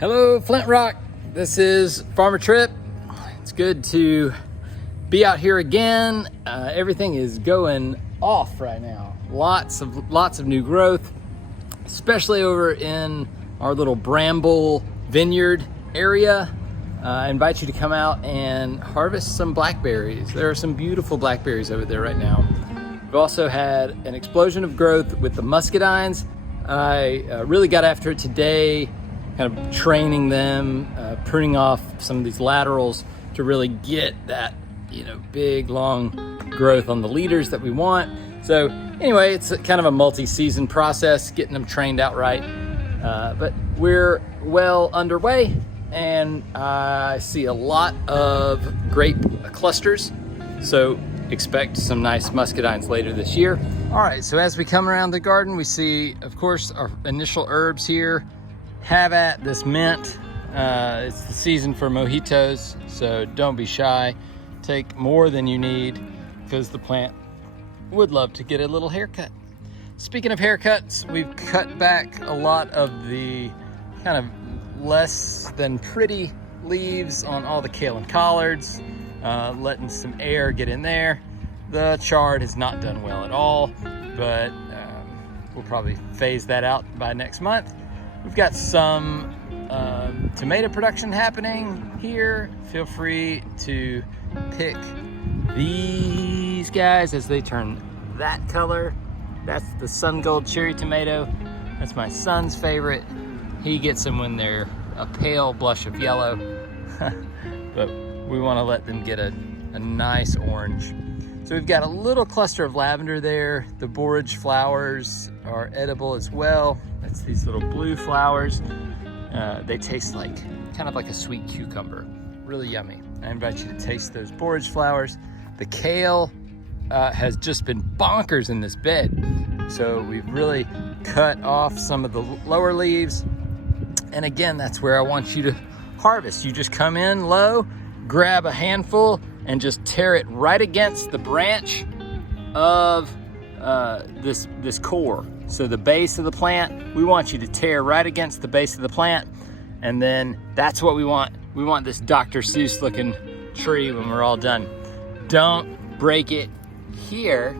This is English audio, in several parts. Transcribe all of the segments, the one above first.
Hello, Flint Rock. This is Farmer Trip. It's good to be out here again. Everything is going off right now. Lots of new growth, especially over in our little bramble vineyard area. I invite you to come out and harvest some blackberries. There are some beautiful blackberries over there right now. We've also had an explosion of growth with the muscadines. I really got after it today, kind of training them, pruning off some of these laterals to really get that, big, long growth on the leaders that we want. So anyway, it's kind of a multi-season process, getting them trained out right. But we're well underway, and I see a lot of grape clusters. So expect some nice muscadines later this year. All right, so as we come around the garden, we see, of course, our initial herbs here. Have at this mint. It's the season for mojitos, so don't be shy. Take more than you need because the plant would love to get a little haircut. Speaking of haircuts, we've cut back a lot of the kind of less than pretty leaves on all the kale and collards, letting some air get in there. The chard has not done well at all, but we'll probably phase that out by next month. We've got some tomato production happening here. Feel free to pick these guys as they turn that color. That's the sun gold cherry tomato. That's my son's favorite. He gets them when they're a pale blush of yellow, but we want to let them get a nice orange. So we've got a little cluster of lavender there. The borage flowers are edible as well. That's these little blue flowers. They taste kind of like a sweet cucumber. Really yummy. I invite you to taste those borage flowers. The kale has just been bonkers in this bed. So we've really cut off some of the lower leaves. And again, that's where I want you to harvest. You just come in low, grab a handful, and just tear it right against the branch of this core. So the base of the plant, we want you to tear right against the base of the plant, and then that's what we want. We want this Dr. Seuss looking tree when we're all done. Don't break it here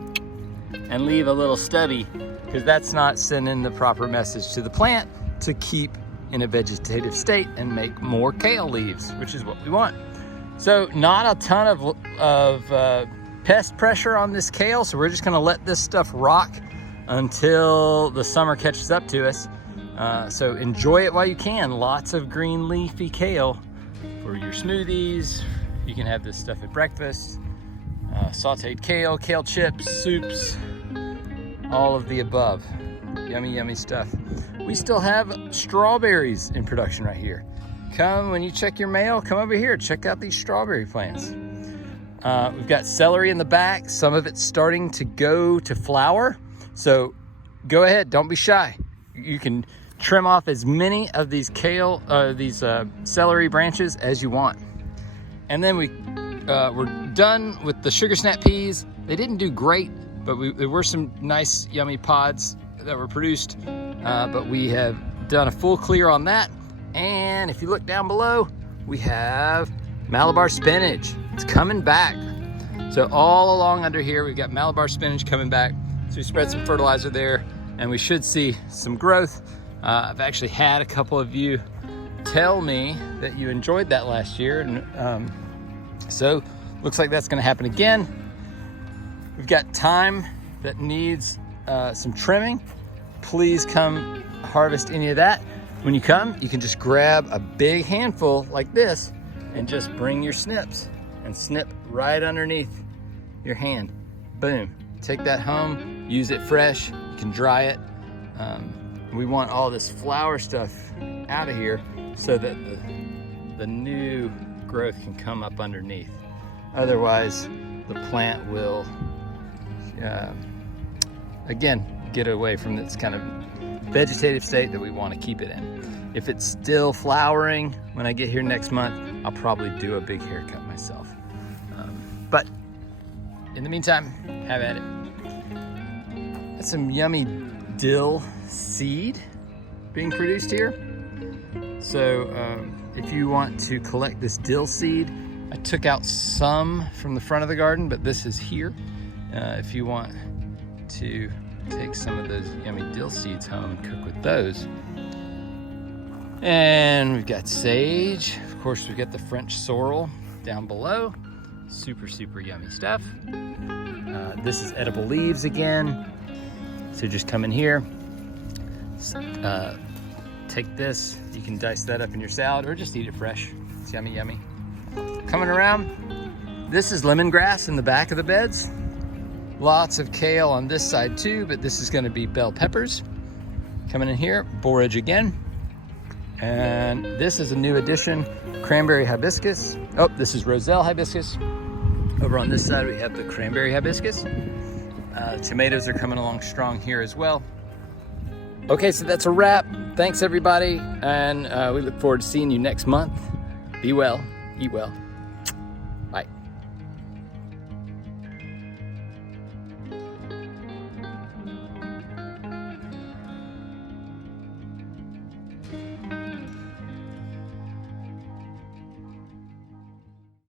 and leave a little stubby, because that's not sending the proper message to the plant to keep in a vegetative state and make more kale leaves, which is what we want. So not a ton of pest pressure on this kale, so we're just gonna let this stuff rock until the summer catches up to us. So enjoy it while you can. Lots of green leafy kale for your smoothies. You can have this stuff at breakfast. Sauteed kale, kale chips, soups, all of the above. Yummy, yummy stuff. We still have strawberries in production right here. When you check your mail, come over here, check out these strawberry plants. We've got celery in the back. Some of it's starting to go to flower. So go ahead, don't be shy. You can trim off as many of these celery branches as you want. And then we're done with the sugar snap peas. They didn't do great, but there were some nice yummy pods that were produced, but we have done a full clear on that. And if you look down below, we have Malabar spinach. It's coming back. So all along under here, we've got Malabar spinach coming back. So we spread some fertilizer there, and we should see some growth. I've actually had a couple of you tell me that you enjoyed that last year. And so looks like that's gonna happen again. We've got thyme that needs some trimming. Please come harvest any of that. When you come, you can just grab a big handful like this and just bring your snips and snip right underneath your hand. Boom. Take that home, use it fresh. You can dry it. We want all this flower stuff out of here so that the new growth can come up underneath. Otherwise, the plant will, again, get away from this kind of vegetative state that we want to keep it in. If it's still flowering when I get here next month, I'll probably do a big haircut myself. But in the meantime, have at it. That's some yummy dill seed being produced here. So if you want to collect this dill seed, I took out some from the front of the garden, but this is here. If you want to take some of those yummy dill seeds home and cook with those. And we've got sage. Of course, we've got the French sorrel down below. Super, super yummy stuff. This is edible leaves again. So just come in here, take this. You can dice that up in your salad or just eat it fresh. It's yummy, yummy. Coming around, this is lemongrass in the back of the beds. Lots of kale on this side too, but this is gonna be bell peppers. Coming in here, borage again. And this is a new addition, cranberry hibiscus. Oh, this is roselle hibiscus. Over on this side, we have the cranberry hibiscus. Tomatoes are coming along strong here as well. Okay, so that's a wrap. Thanks everybody, and we look forward to seeing you next month. Be well, eat well.